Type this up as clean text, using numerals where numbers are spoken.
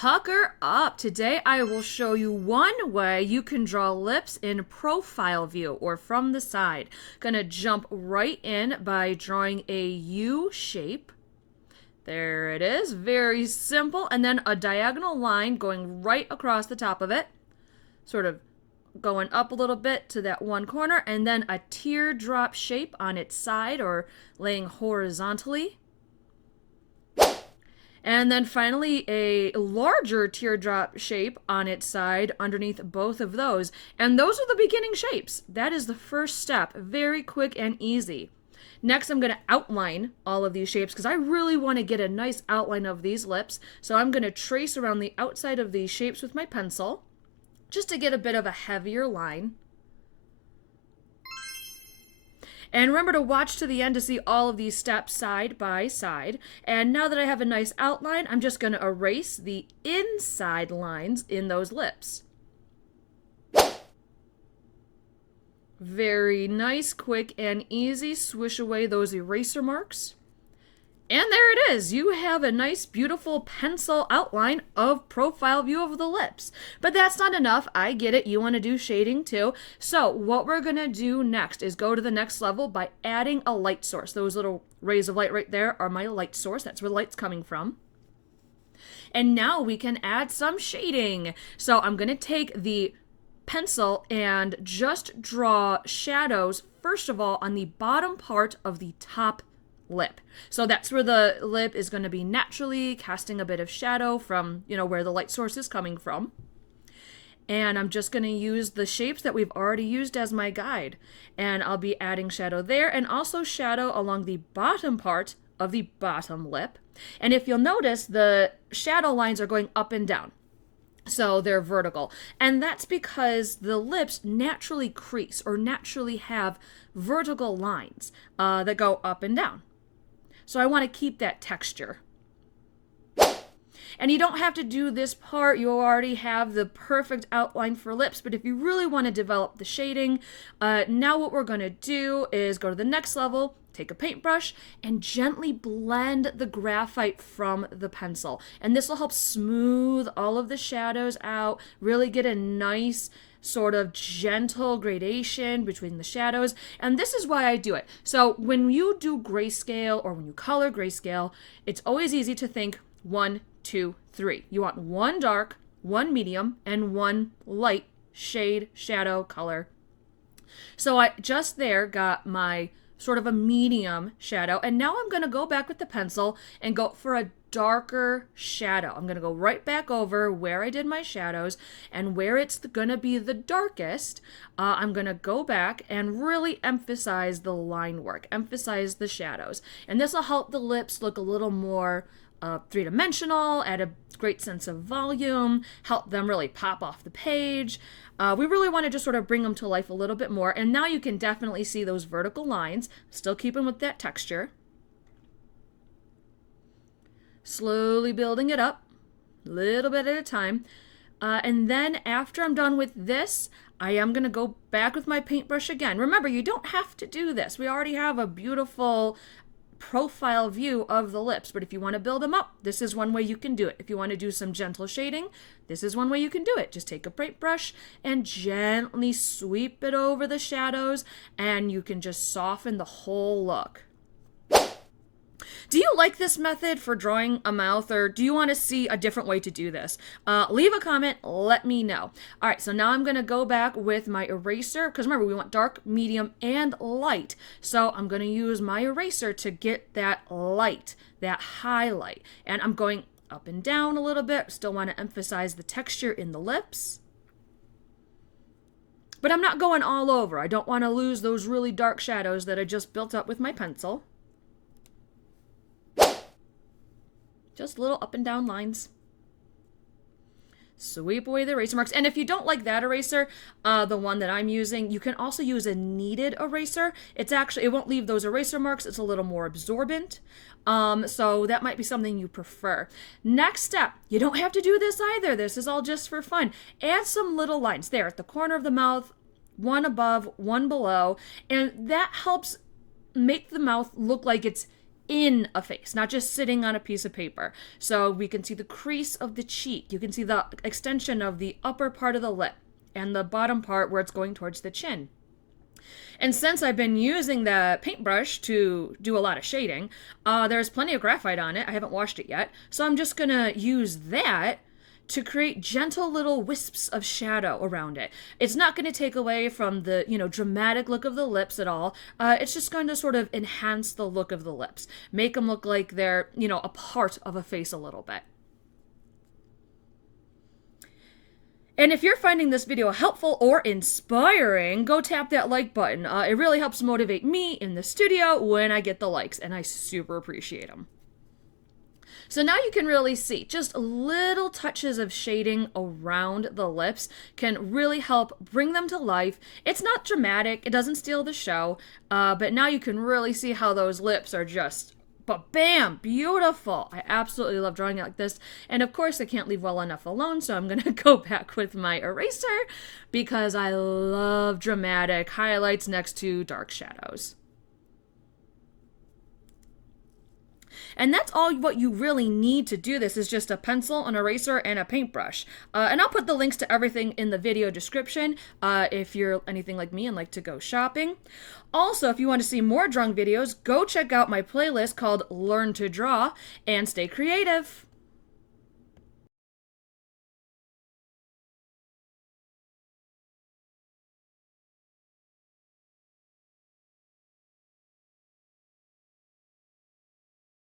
Pucker up! Today I will show you one way you can draw lips in profile view or from the side. Gonna jump right in by drawing a U shape. There it is, very simple. And then a diagonal line going right across the top of it. Sort of going up a little bit to that one corner, and then a teardrop shape on its side or laying horizontally. And then finally a larger teardrop shape on its side underneath both of those. And those are the beginning shapes. That is the first step. Very quick and easy. Next, I'm going to outline all of these shapes because I really want to get a nice outline of these lips. So I'm going to trace around the outside of these shapes with my pencil just to get a bit of a heavier line. And remember to watch to the end to see all of these steps side by side. And now that I have a nice outline, I'm just going to erase the inside lines in those lips. Very nice, quick, and easy. Swish away those eraser marks. And there it is. You have a nice, beautiful pencil outline of profile view of the lips. But that's not enough. I get it. You want to do shading too. So what we're going to do next is go to the next level by adding a light source. Those little rays of light right there are my light source. That's where the light's coming from. And now we can add some shading. So I'm going to take the pencil and just draw shadows, first of all, on the bottom part of the top lip. So that's where the lip is going to be naturally casting a bit of shadow from, where the light source is coming from. And I'm just going to use the shapes that we've already used as my guide. And I'll be adding shadow there and also shadow along the bottom part of the bottom lip. And if you'll notice, the shadow lines are going up and down. So they're vertical. And that's because the lips naturally crease or naturally have vertical lines that go up and down. So I want to keep that texture. And you don't have to do this part. You already have the perfect outline for lips. But if you really want to develop the shading, now what we're going to do is go to the next level, take a paintbrush, and gently blend the graphite from the pencil. And this will help smooth all of the shadows out, really get a nice sort of gentle gradation between the shadows. And this is why I do it. So when you do grayscale or when you color grayscale, it's always easy to think 1, 2, 3. You want one dark, one medium, and one light shade, shadow, color. So I just there got my sort of a medium shadow. And now I'm going to go back with the pencil and go for a darker shadow. I'm going to go right back over where I did my shadows, and where it's going to be the darkest, I'm going to go back and really emphasize the line work, emphasize the shadows. And this will help the lips look a little more three-dimensional, add a great sense of volume, help them really pop off the page. We really want to just sort of bring them to life a little bit more. And now you can definitely see those vertical lines, still keeping with that texture. Slowly building it up, a little bit at a time. And then after I'm done with this, I am going to go back with my paintbrush again. Remember, you don't have to do this. We already have a beautiful profile view of the lips, but if you want to build them up, this is one way you can do it. If you want to do some gentle shading, this is one way you can do it. Just take a paintbrush and gently sweep it over the shadows, and you can just soften the whole look. Do you like this method for drawing a mouth, or do you want to see a different way to do this? Leave a comment, let me know. All right, so now I'm going to go back with my eraser, because remember, we want dark, medium, and light. So I'm going to use my eraser to get that light, that highlight. And I'm going up and down a little bit. Still want to emphasize the texture in the lips. But I'm not going all over. I don't want to lose those really dark shadows that I just built up with my pencil. Just little up and down lines. Sweep away the eraser marks. And if you don't like that eraser, the one that I'm using, you can also use a kneaded eraser. It won't leave those eraser marks. It's a little more absorbent. So that might be something you prefer. Next step, you don't have to do this either. This is all just for fun. Add some little lines there at the corner of the mouth, one above, one below, and that helps make the mouth look like it's in a face, not just sitting on a piece of paper. So we can see the crease of the cheek. You can see the extension of the upper part of the lip and the bottom part where it's going towards the chin. And since I've been using the paintbrush to do a lot of shading, there's plenty of graphite on it. I haven't washed it yet. So I'm just gonna use that to create gentle little wisps of shadow around it. It's not going to take away from the, dramatic look of the lips at all. It's just going to sort of enhance the look of the lips. Make them look like they're, a part of a face a little bit. And if you're finding this video helpful or inspiring, go tap that like button. It really helps motivate me in the studio when I get the likes, and I super appreciate them. So now you can really see just little touches of shading around the lips can really help bring them to life. It's not dramatic, it doesn't steal the show, but now you can really see how those lips are just bam, beautiful. I absolutely love drawing it like this. And of course I can't leave well enough alone, so I'm gonna go back with my eraser because I love dramatic highlights next to dark shadows. And that's all what you really need to do this is just a pencil, an eraser, and a paintbrush. And I'll put the links to everything in the video description if you're anything like me and like to go shopping. Also, if you want to see more drawing videos, go check out my playlist called Learn to Draw and stay creative.